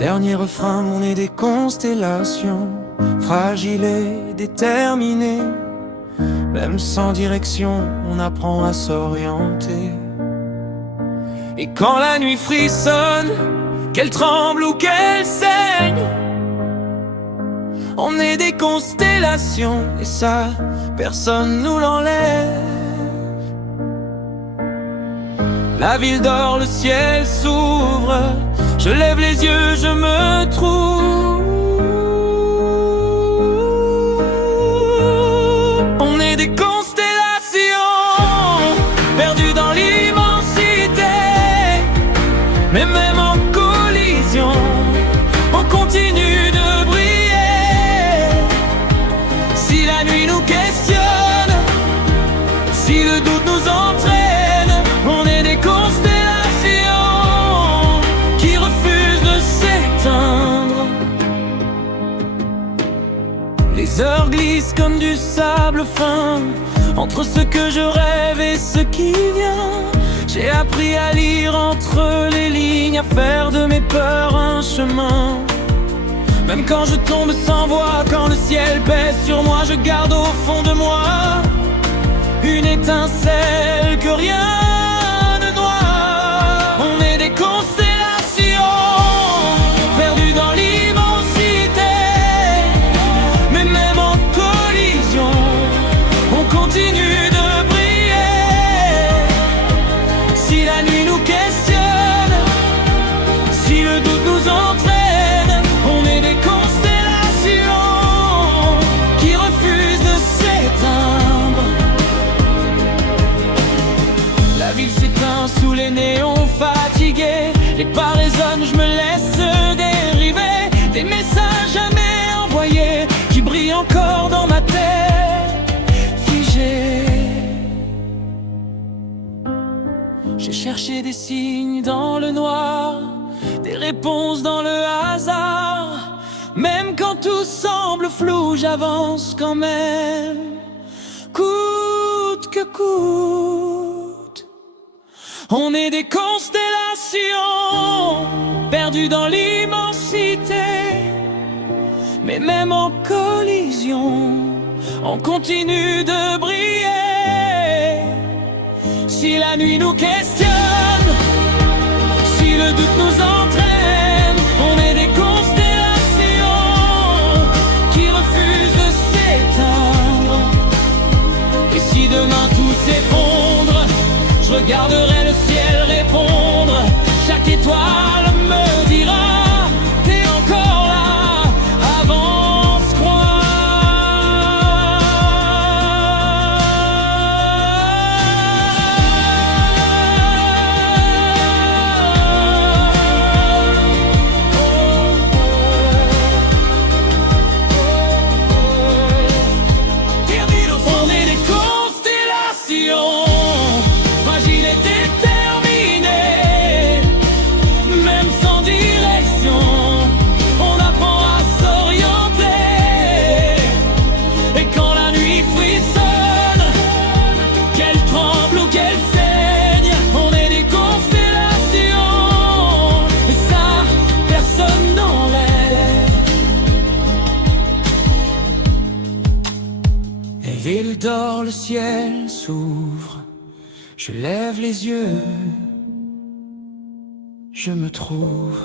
Dernier refrain, on est des constellations, fragiles et déterminées. Même sans direction, on apprend à s'orienter. Et quand la nuit frissonne, qu'elle tremble ou qu'elle saigne, on est des constellations, et ça, personne nous l'enlève. La ville dort, le ciel s'ouvre, je lève les yeux, je me trouve. On est des constellations, perdues dans l'immensité. Mais même en collision, on continue de briller. Si la nuit nous questionne, si le doute nous entraîne, on est des constellations qui refusent de s'éteindre. Les heures glissent comme du sable fin, entre ce que je rêve et ce qui vient. J'ai appris à lire entre les lignes, à faire de mes peurs un chemin. Même quand je tombe sans voix, quand le ciel pèse sur moi, je garde au fond de moi une étincelle que rien ne noie. On est des constellations, perdues dans l'immensité. Mais même en collision, on continue de briller. Si la nuit nous questionne, si le doute nous entraîne, on est des constellations qui refusent de s'éteindre. La ville s'éteint sous les néons fatigués, les pas résonnent, je me laisse dériver. Des messages jamais envoyés qui brillent encore dans ma tête figée. J'ai cherché des signes dans le noir, des réponses dans le hasard. Même quand tout semble flou, j'avance quand même, coûte que coûte. On est des constellations, perdues dans l'immensité. Mais même en collision, on continue de briller. Si la nuit nous questionne, si le doute nous entraîne, on est des constellations qui refusent de s'éteindre. Et si demain tout s'effondre, je regarderai le ciel répondre. Chaque étoile me dira: t'es encore là, avance, crois. On est des constellations, fragiles et déterminées. Même sans direction, on apprend à s'orienter. Et quand la nuit frissonne, qu'elle tremble ou qu'elle saigne, on est des constellations, et ça, personne n'enlève. Et ville dort, le ciel s'ouvre, je lève les yeux, je me trouve.